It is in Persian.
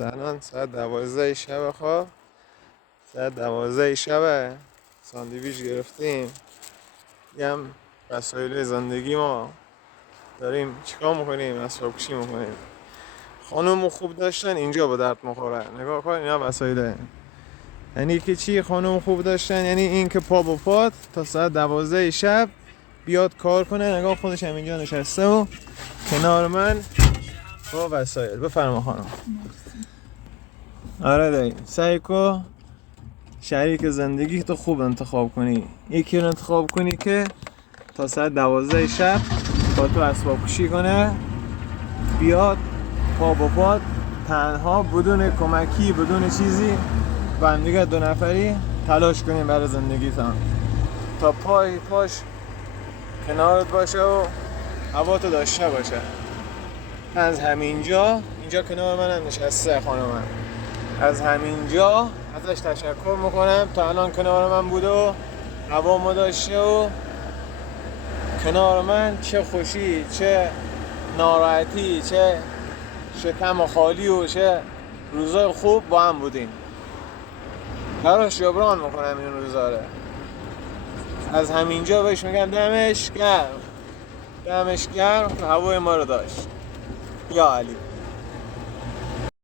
الان ساعت 12 شب خواب. ساعت 12 شب ساندویچ گرفتیم. هم وسایل زندگی ما داریم چیکار میکنیم؟ اسباب کشی میکنیم. خانوم خوب داشتن اینجا به درد میخوره. نگاه کن اینا وسایل. یعنی که چی خانوم خوب داشتن؟ یعنی این که پا با پات تا ساعت 12 شب بیاد کار کنه. نگاه خودش هم اینجا نشسته و کنار من با وسایل. بفرما خانم. آره دایی سعی کن شریک زندگی تو خوب انتخاب کنی. یکی رو انتخاب کنی که تا ساعت 12 شب با تو اسباب کشی کنه، بیاد پا با پات تنها بدون کمکی بدون چیزی با هم دیگه دو نفری تلاش کنیم برای زندگیتان تا پاش کنارت باشه و هوا تو داشته باشه. از همینجا اینجا کنار منم نشسته خانمم. از همینجا ازش تشکر میکنم تا الان کنار من بوده و هوامو داشته و کنار من چه خوشی چه ناراحتی چه شکم خالی و چه روزای خوب با هم بودیم. براش جبران میکنم این روزاره. از همینجا بهش میگم دمش گرم که هوای ما رو داشت. یا علی.